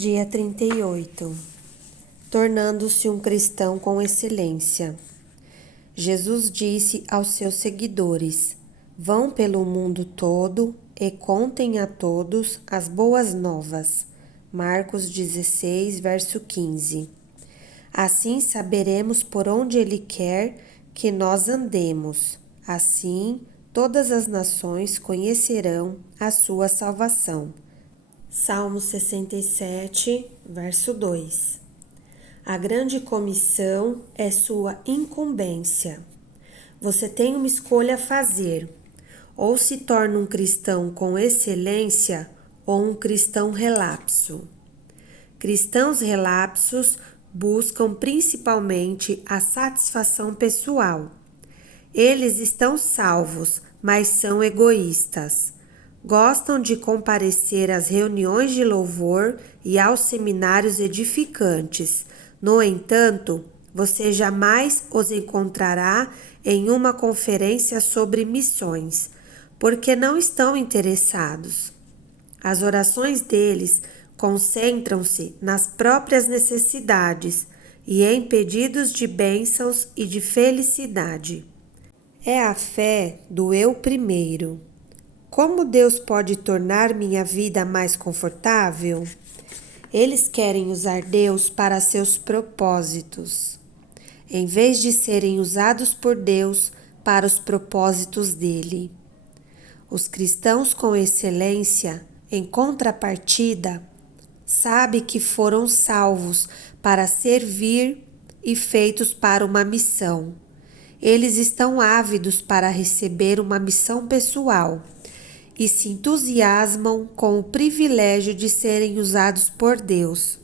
Dia 38. Tornando-se um cristão com excelência. Jesus disse aos seus seguidores: Vão pelo mundo todo e contem a todos as boas novas. Marcos 16, verso 15. Assim saberemos por onde Ele quer que nós andemos. Assim, todas as nações conhecerão a sua salvação. Salmo 67, verso 2. A grande comissão é sua incumbência. Você tem uma escolha a fazer: ou se torna um cristão com excelência ou um cristão relapso. Cristãos relapsos buscam principalmente a satisfação pessoal. Eles estão salvos, mas são egoístas. Gostam de comparecer às reuniões de louvor e aos seminários edificantes. No entanto, você jamais os encontrará em uma conferência sobre missões, porque não estão interessados. As orações deles concentram-se nas próprias necessidades e em pedidos de bênçãos e de felicidade. É a fé do eu primeiro. Como Deus pode tornar minha vida mais confortável? Eles querem usar Deus para seus propósitos, em vez de serem usados por Deus para os propósitos dele. Os cristãos com excelência, em contrapartida, sabem que foram salvos para servir e feitos para uma missão. Eles estão ávidos para receber uma missão pessoal e se entusiasmam com o privilégio de serem usados por Deus.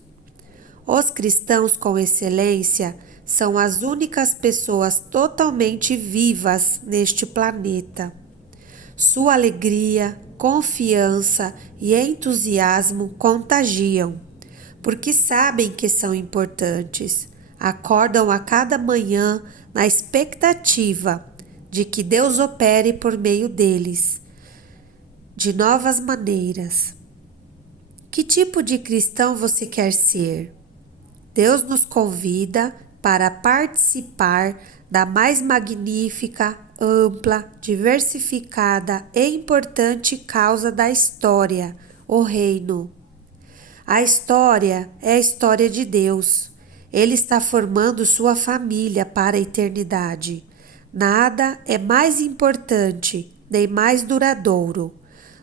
Os cristãos com excelência são as únicas pessoas totalmente vivas neste planeta. Sua alegria, confiança e entusiasmo contagiam, porque sabem que são importantes. Acordam a cada manhã na expectativa de que Deus opere por meio deles de novas maneiras. Que tipo de cristão você quer ser? Deus nos convida para participar da mais magnífica, ampla, diversificada e importante causa da história, o reino. A história é a história de Deus. Ele está formando sua família para a eternidade. Nada é mais importante nem mais duradouro.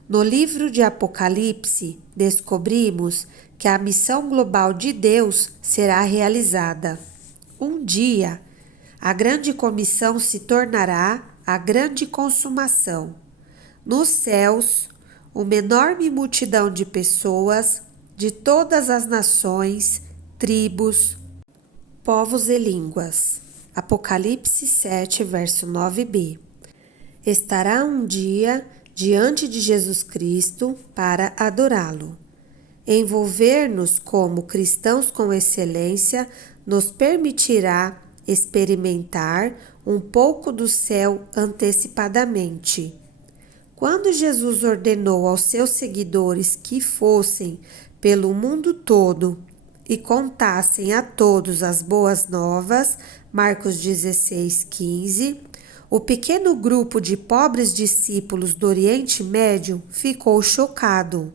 No livro de Apocalipse, descobrimos que a missão global de Deus será realizada. Um dia, a grande comissão se tornará a grande consumação. Nos céus, uma enorme multidão de pessoas de todas as nações, tribos, povos e línguas. Apocalipse 7, verso 9b. Estará um dia diante de Jesus Cristo para adorá-lo. Envolver-nos como cristãos com excelência nos permitirá experimentar um pouco do céu antecipadamente. Quando Jesus ordenou aos seus seguidores que fossem pelo mundo todo e contassem a todos as boas novas, Marcos 16, 15, o pequeno grupo de pobres discípulos do Oriente Médio ficou chocado.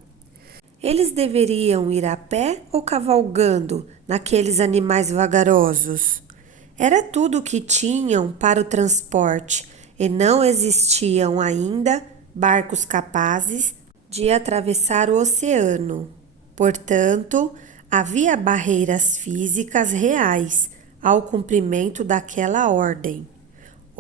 Eles deveriam ir a pé ou cavalgando naqueles animais vagarosos? Era tudo o que tinham para o transporte e não existiam ainda barcos capazes de atravessar o oceano. Portanto, havia barreiras físicas reais ao cumprimento daquela ordem.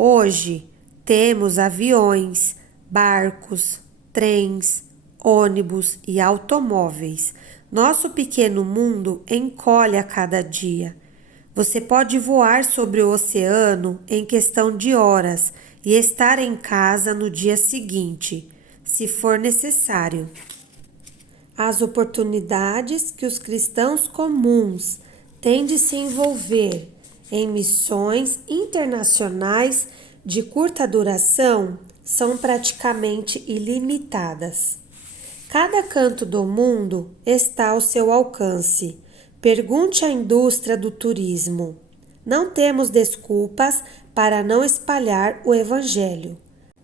Hoje, temos aviões, barcos, trens, ônibus e automóveis. Nosso pequeno mundo encolhe a cada dia. Você pode voar sobre o oceano em questão de horas e estar em casa no dia seguinte, se for necessário. As oportunidades que os cristãos comuns têm de se envolver em missões internacionais de curta duração são praticamente ilimitadas. Cada canto do mundo está ao seu alcance. Pergunte à indústria do turismo. Não temos desculpas para não espalhar o Evangelho.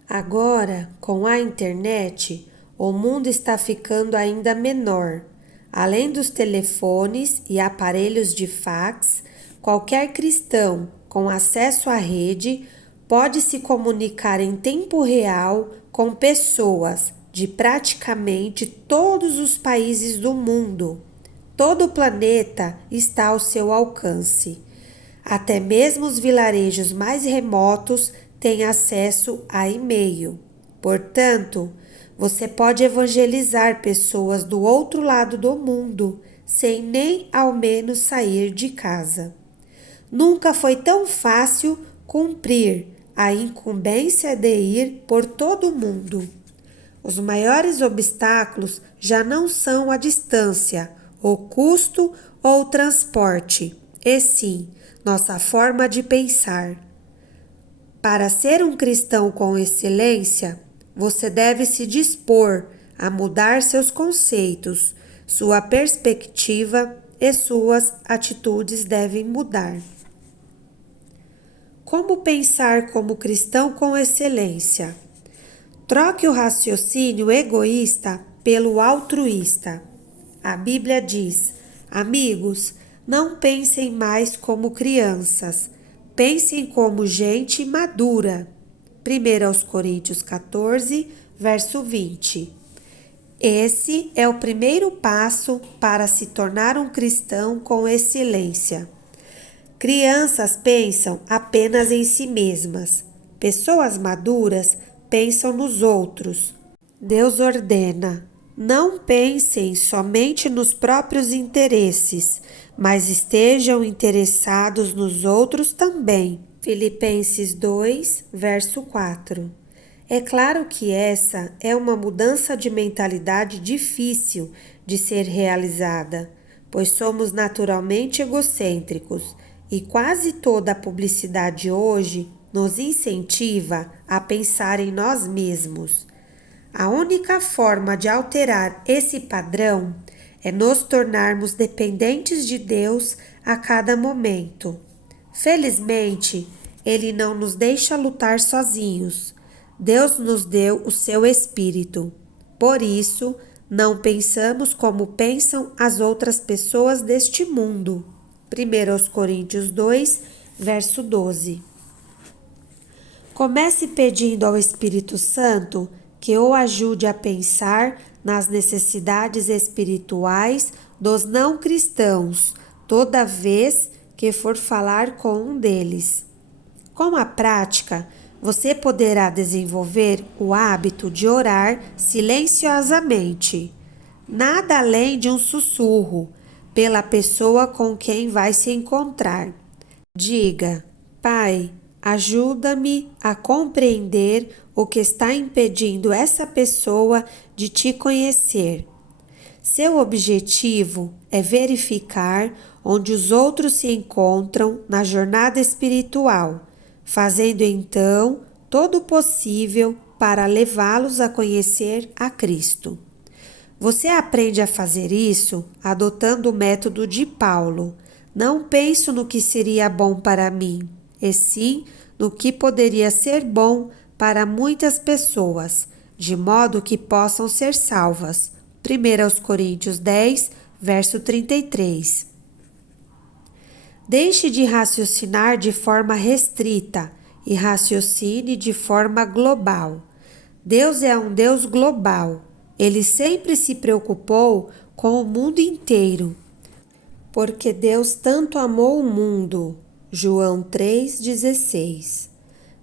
Agora, com a internet, o mundo está ficando ainda menor. Além dos telefones e aparelhos de fax, qualquer cristão com acesso à rede pode se comunicar em tempo real com pessoas de praticamente todos os países do mundo. Todo o planeta está ao seu alcance. Até mesmo os vilarejos mais remotos têm acesso a e-mail. Portanto, você pode evangelizar pessoas do outro lado do mundo sem nem ao menos sair de casa. Nunca foi tão fácil cumprir a incumbência de ir por todo o mundo. Os maiores obstáculos já não são a distância, o custo ou o transporte, e sim nossa forma de pensar. Para ser um cristão com excelência, você deve se dispor a mudar seus conceitos, sua perspectiva e suas atitudes devem mudar. Como pensar como cristão com excelência? Troque o raciocínio egoísta pelo altruísta. A Bíblia diz: amigos, não pensem mais como crianças, pensem como gente madura. 1 Coríntios 14, verso 20. Esse é o primeiro passo para se tornar um cristão com excelência. Crianças pensam apenas em si mesmas. Pessoas maduras pensam nos outros. Deus ordena: não pensem somente nos próprios interesses, mas estejam interessados nos outros também. Filipenses 2, verso 4. É claro que essa é uma mudança de mentalidade difícil de ser realizada, pois somos naturalmente egocêntricos e quase toda a publicidade hoje nos incentiva a pensar em nós mesmos. A única forma de alterar esse padrão é nos tornarmos dependentes de Deus a cada momento. Felizmente, Ele não nos deixa lutar sozinhos. Deus nos deu o seu Espírito. Por isso, não pensamos como pensam as outras pessoas deste mundo. 1 Coríntios 2, verso 12. Comece pedindo ao Espírito Santo que o ajude a pensar nas necessidades espirituais dos não cristãos, toda vez que for falar com um deles. Com a prática, você poderá desenvolver o hábito de orar silenciosamente, nada além de um sussurro, pela pessoa com quem vai se encontrar. Diga: Pai, ajuda-me a compreender o que está impedindo essa pessoa de te conhecer. Seu objetivo é verificar onde os outros se encontram na jornada espiritual, fazendo então todo o possível para levá-los a conhecer a Cristo. Você aprende a fazer isso adotando o método de Paulo. Não penso no que seria bom para mim, e sim no que poderia ser bom para muitas pessoas, de modo que possam ser salvas. 1 Coríntios 10, verso 33. Deixe de raciocinar de forma restrita e raciocine de forma global. Deus é um Deus global. Ele sempre se preocupou com o mundo inteiro. Porque Deus tanto amou o mundo. João 3,16.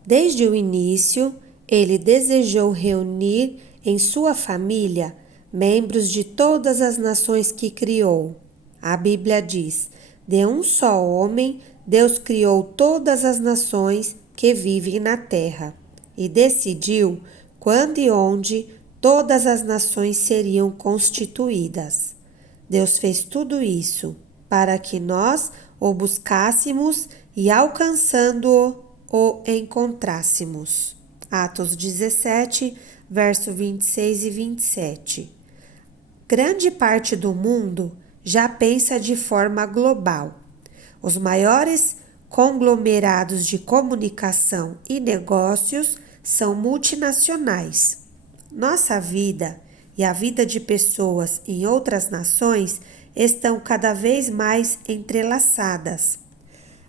Desde o início, Ele desejou reunir em sua família membros de todas as nações que criou. A Bíblia diz: de um só homem, Deus criou todas as nações que vivem na terra e decidiu quando e onde todas as nações seriam constituídas. Deus fez tudo isso para que nós o buscássemos e, alcançando-o, o encontrássemos. Atos 17, verso 26 e 27. grande parte do mundo já pensa de forma global. Os maiores conglomerados de comunicação e negócios são multinacionais. Nossa vida e a vida de pessoas em outras nações estão cada vez mais entrelaçadas.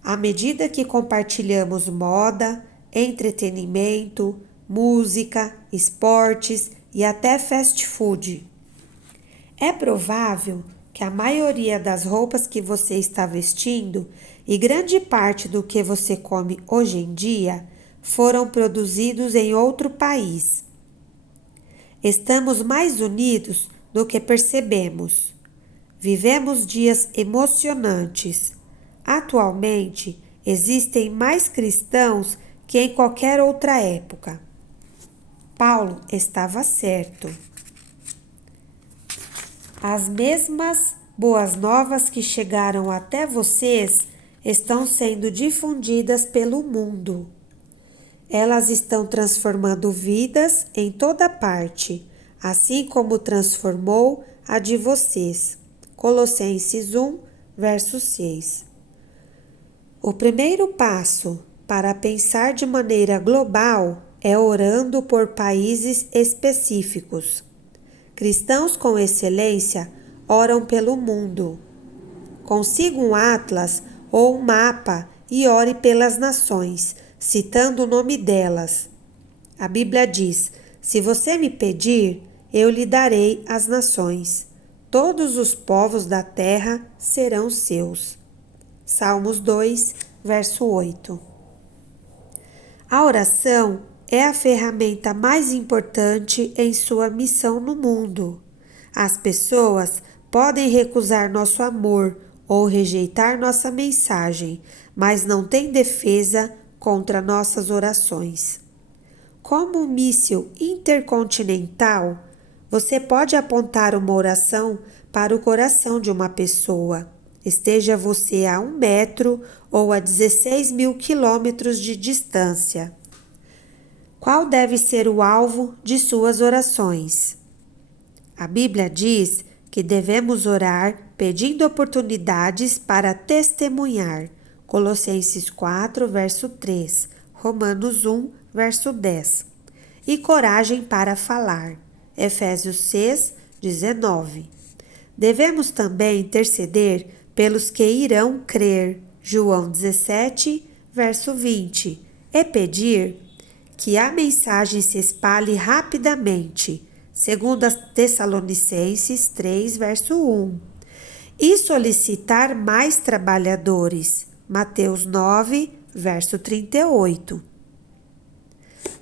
À medida que compartilhamos moda, entretenimento, música, esportes e até fast food. É provável que a maioria das roupas que você está vestindo e grande parte do que você come hoje em dia foram produzidos em outro país. Estamos mais unidos do que percebemos. Vivemos dias emocionantes. Atualmente, existem mais cristãos que em qualquer outra época. Paulo estava certo. As mesmas boas novas que chegaram até vocês estão sendo difundidas pelo mundo. Elas estão transformando vidas em toda parte, assim como transformou a de vocês. Colossenses 1, verso 6. O primeiro passo para pensar de maneira global é orando por países específicos. Cristãos com excelência oram pelo mundo. Consiga um atlas ou um mapa e ore pelas nações, citando o nome delas. A Bíblia diz: se você me pedir, eu lhe darei as nações. Todos os povos da terra serão seus. Salmos 2, verso 8. A oração é a ferramenta mais importante em sua missão no mundo. As pessoas podem recusar nosso amor ou rejeitar nossa mensagem, mas não têm defesa contra nossas orações. Como um míssil intercontinental, você pode apontar uma oração para o coração de uma pessoa, esteja você a 1 metro ou a 16 mil quilômetros de distância. Qual deve ser o alvo de suas orações? A Bíblia diz que devemos orar pedindo oportunidades para testemunhar. Colossenses 4, verso 3, Romanos 1, verso 10. E coragem para falar. Efésios 6, 19. Devemos também interceder pelos que irão crer. João 17, verso 20. E pedir que a mensagem se espalhe rapidamente. Segundo Tessalonicenses 3, verso 1. E solicitar mais trabalhadores. Mateus 9, verso 38.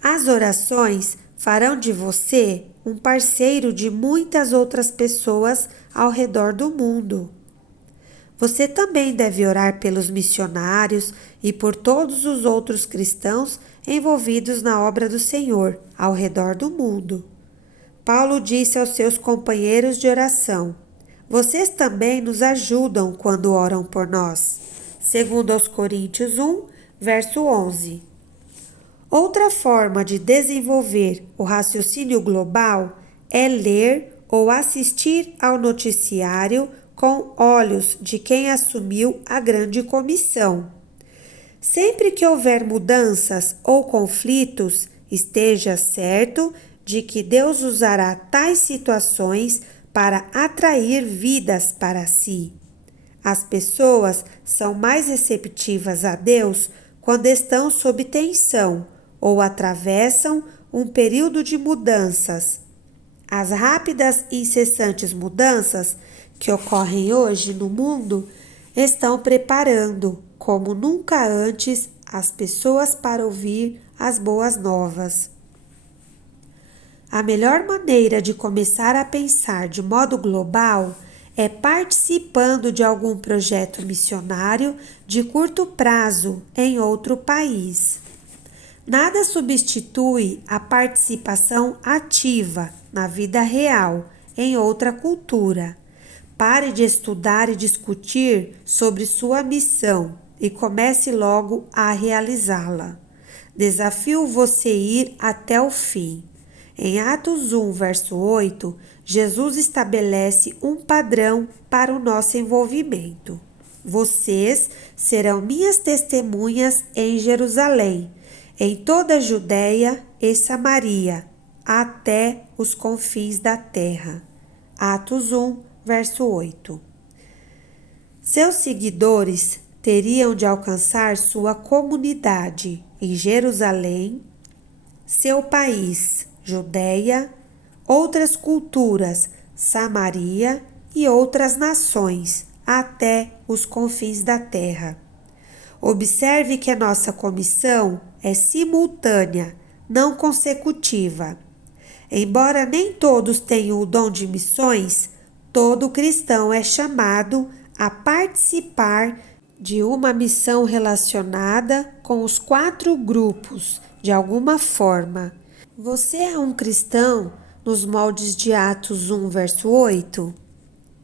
As orações farão de você um parceiro de muitas outras pessoas ao redor do mundo. Você também deve orar pelos missionários e por todos os outros cristãos envolvidos na obra do Senhor ao redor do mundo. Paulo disse aos seus companheiros de oração: vocês também nos ajudam quando oram por nós. Segundo aos Coríntios 1, verso 11. Outra forma de desenvolver o raciocínio global é ler ou assistir ao noticiário com olhos de quem assumiu a grande comissão. Sempre que houver mudanças ou conflitos, esteja certo de que Deus usará tais situações para atrair vidas para si. As pessoas são mais receptivas a Deus quando estão sob tensão ou atravessam um período de mudanças. As rápidas e incessantes mudanças que ocorrem hoje no mundo estão preparando, como nunca antes, as pessoas para ouvir as boas novas. A melhor maneira de começar a pensar de modo global é participando de algum projeto missionário de curto prazo em outro país. Nada substitui a participação ativa na vida real em outra cultura. Pare de estudar e discutir sobre sua missão e comece logo a realizá-la. Desafio você a ir até o fim. Em Atos 1, verso 8, Jesus estabelece um padrão para o nosso envolvimento. Vocês serão minhas testemunhas em Jerusalém, em toda a Judéia e Samaria, até os confins da terra. Atos 1, verso 8. Seus seguidores teriam de alcançar sua comunidade em Jerusalém, seu país, Judéia, outras culturas, Samaria e outras nações, até os confins da terra. Observe que a nossa comissão é simultânea, não consecutiva. Embora nem todos tenham o dom de missões, todo cristão é chamado a participar de uma missão relacionada com os 4 grupos, de alguma forma. Você é um cristão nos moldes de Atos 1, verso 8?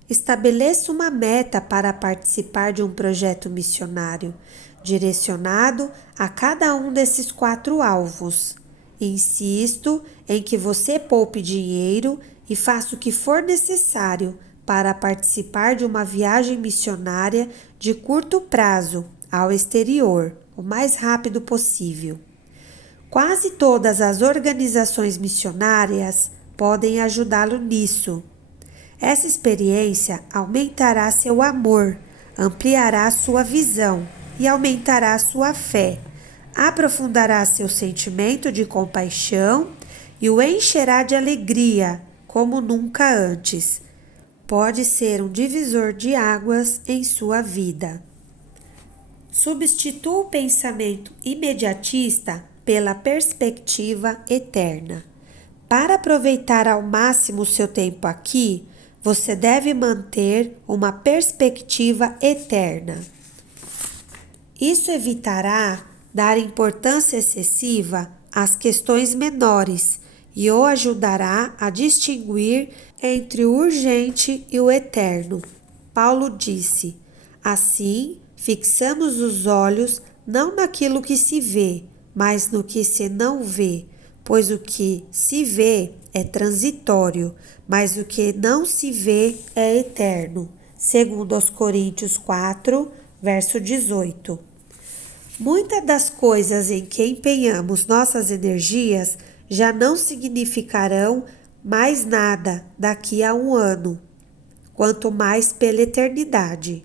Estabeleça uma meta para participar de um projeto missionário, direcionado a cada um desses 4 alvos. Insisto em que você poupe dinheiro e faça o que for necessário para participar de uma viagem missionária de curto prazo ao exterior, o mais rápido possível. Quase todas as organizações missionárias podem ajudá-lo nisso. Essa experiência aumentará seu amor, ampliará sua visão e aumentará sua fé, aprofundará seu sentimento de compaixão e o encherá de alegria como nunca antes. Pode ser um divisor de águas em sua vida. Substitua o pensamento imediatista pela perspectiva eterna. Para aproveitar ao máximo o seu tempo aqui, você deve manter uma perspectiva eterna. Isso evitará dar importância excessiva às questões menores e o ajudará a distinguir entre o urgente e o eterno. Paulo disse: assim, fixamos os olhos não naquilo que se vê, mas no que se não vê, pois o que se vê é transitório, mas o que não se vê é eterno. Segundo aos Coríntios 4, verso 18. Muitas das coisas em que empenhamos nossas energias já não significarão mais nada daqui a um ano, quanto mais pela eternidade.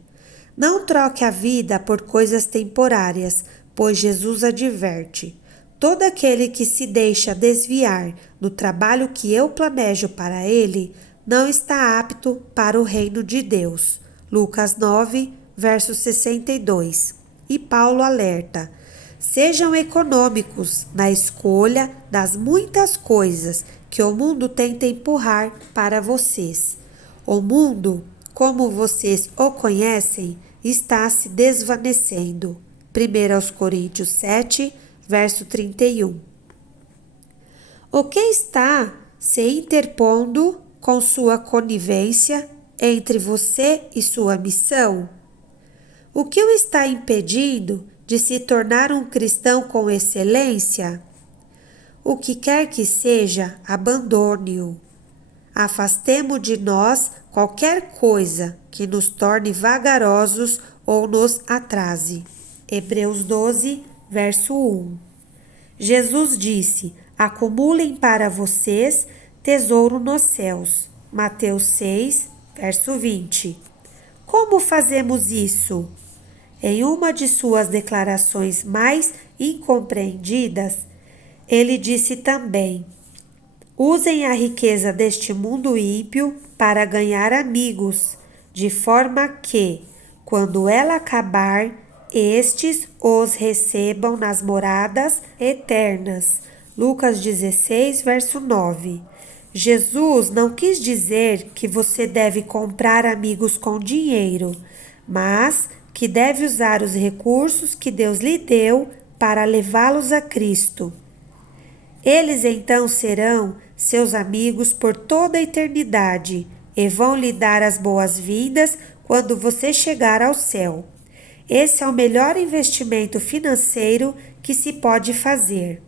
Não troque a vida por coisas temporárias, pois Jesus adverte: todo aquele que se deixa desviar do trabalho que eu planejo para ele não está apto para o reino de Deus. Lucas 9, verso 62. E Paulo alerta: sejam econômicos na escolha das muitas coisas que o mundo tenta empurrar para vocês. O mundo, como vocês o conhecem, está se desvanecendo. 1 Coríntios 7, verso 31. O que está se interpondo com sua conivência entre você e sua missão? O que o está impedindo de se tornar um cristão com excelência? O que quer que seja, abandone-o. Afastemo de nós qualquer coisa que nos torne vagarosos ou nos atrase. Hebreus 12, verso 1. Jesus disse: acumulem para vocês tesouro nos céus. Mateus 6, verso 20. Como fazemos isso? Em uma de suas declarações mais incompreendidas, ele disse também: usem a riqueza deste mundo ímpio para ganhar amigos, de forma que, quando ela acabar, estes os recebam nas moradas eternas. Lucas 16, verso 9. Jesus não quis dizer que você deve comprar amigos com dinheiro, mas que deve usar os recursos que Deus lhe deu para levá-los a Cristo. Eles então serão seus amigos por toda a eternidade e vão lhe dar as boas-vindas quando você chegar ao céu. Esse é o melhor investimento financeiro que se pode fazer.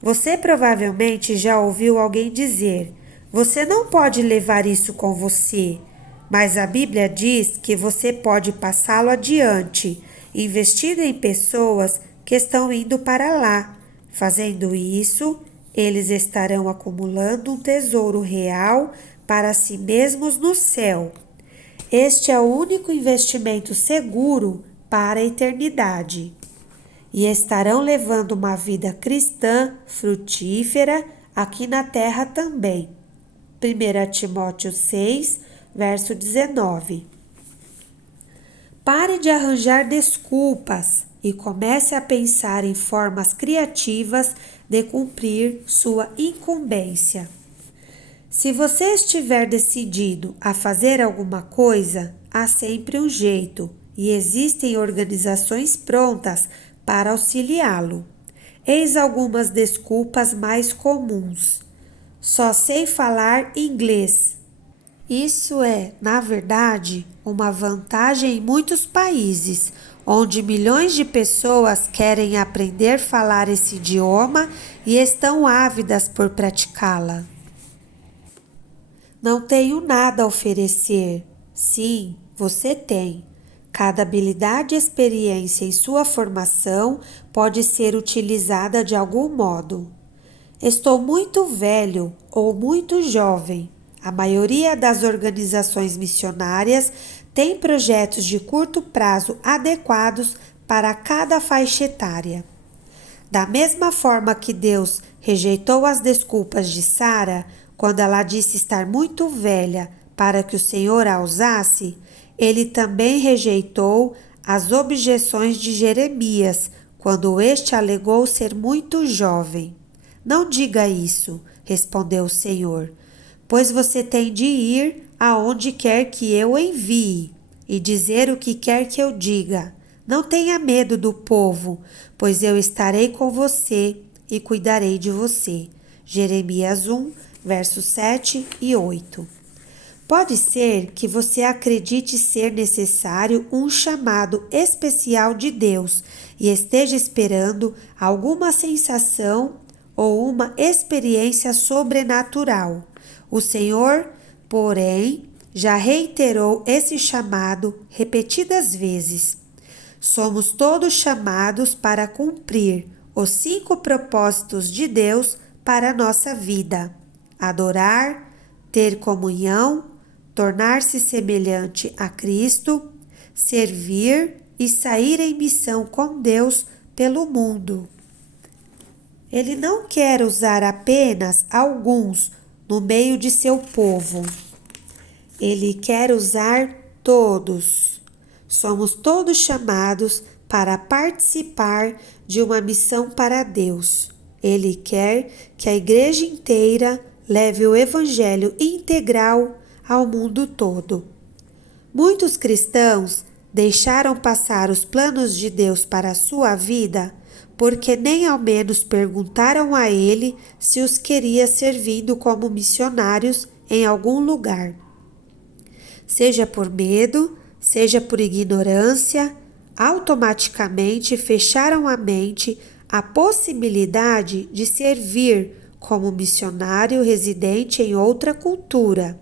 Você provavelmente já ouviu alguém dizer: Você não pode levar isso com você, mas a Bíblia diz que você pode passá-lo adiante, investindo em pessoas que estão indo para lá. Fazendo isso, eles estarão acumulando um tesouro real para si mesmos no céu. Este é o único investimento seguro para a eternidade. E estarão levando uma vida cristã frutífera aqui na terra também. 1 Timóteo 6, verso 19. Pare de arranjar desculpas e comece a pensar em formas criativas de cumprir sua incumbência. Se você estiver decidido a fazer alguma coisa, há sempre um jeito e existem organizações prontas para auxiliá-lo. Eis algumas desculpas mais comuns. Só sei falar inglês. Isso é, na verdade, uma vantagem em muitos países, onde milhões de pessoas querem aprender a falar esse idioma e estão ávidas por praticá-la. Não tenho nada a oferecer. Sim, você tem. Cada habilidade e experiência em sua formação pode ser utilizada de algum modo. Estou muito velho ou muito jovem. A maioria das organizações missionárias tem projetos de curto prazo adequados para cada faixa etária. Da mesma forma que Deus rejeitou as desculpas de Sara quando ela disse estar muito velha para que o Senhor a usasse, ele também rejeitou as objeções de Jeremias quando este alegou ser muito jovem. Não diga isso, respondeu o Senhor, pois você tem de ir aonde quer que eu envie e dizer o que quer que eu diga. Não tenha medo do povo, pois eu estarei com você e cuidarei de você. Jeremias 1, versos 7 e 8. Pode ser que você acredite ser necessário um chamado especial de Deus e esteja esperando alguma sensação ou uma experiência sobrenatural. O Senhor, porém, já reiterou esse chamado repetidas vezes. Somos todos chamados para cumprir os 5 propósitos de Deus para a nossa vida: adorar, ter comunhão, tornar-se semelhante a Cristo, servir e sair em missão com Deus pelo mundo. Ele não quer usar apenas alguns no meio de seu povo. Ele quer usar todos. Somos todos chamados para participar de uma missão para Deus. Ele quer que a igreja inteira leve o evangelho integral ao mundo todo. Muitos cristãos deixaram passar os planos de Deus para a sua vida porque nem ao menos perguntaram a ele se os queria servindo como missionários em algum lugar. Seja por medo, seja por ignorância, automaticamente fecharam a mente à possibilidade de servir como missionário residente em outra cultura.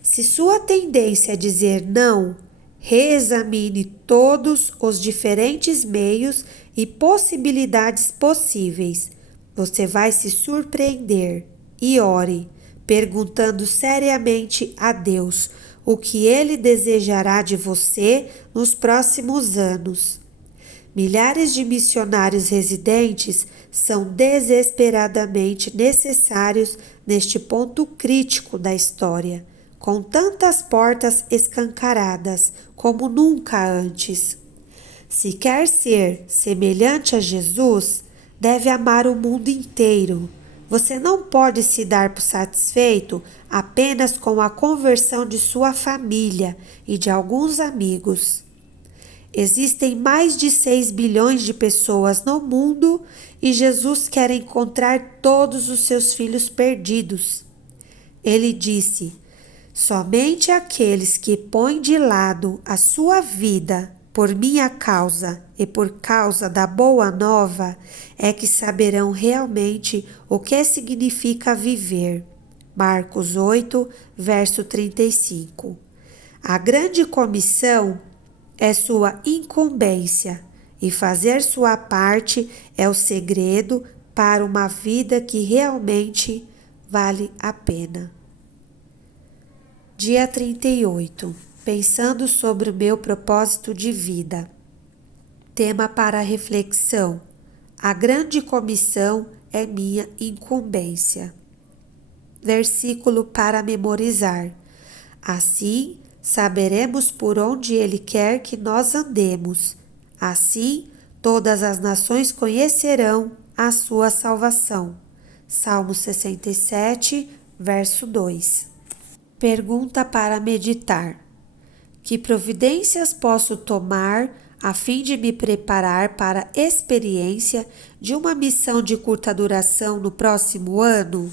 Se sua tendência é dizer não, reexamine todos os diferentes meios e possibilidades possíveis. Você vai se surpreender e ore, perguntando seriamente a Deus o que Ele desejará de você nos próximos anos. Milhares de missionários residentes são desesperadamente necessários neste ponto crítico da história, com tantas portas escancaradas como nunca antes. Se quer ser semelhante a Jesus, deve amar o mundo inteiro. Você não pode se dar por satisfeito apenas com a conversão de sua família e de alguns amigos. Existem mais de 6 bilhões de pessoas no mundo e Jesus quer encontrar todos os seus filhos perdidos. Ele disse: somente aqueles que põem de lado a sua vida por minha causa e por causa da boa nova é que saberão realmente o que significa viver. Marcos 8, verso 35. A grande comissão é sua incumbência e fazer sua parte é o segredo para uma vida que realmente vale a pena. Dia 38. Pensando sobre o meu propósito de vida. Tema para reflexão: a grande comissão é minha incumbência. Versículo para memorizar. Assim, saberemos por onde Ele quer que nós andemos. Assim, todas as nações conhecerão a sua salvação. Salmo 67, verso 2. Pergunta para meditar: que providências posso tomar a fim de me preparar para a experiência de uma missão de curta duração no próximo ano?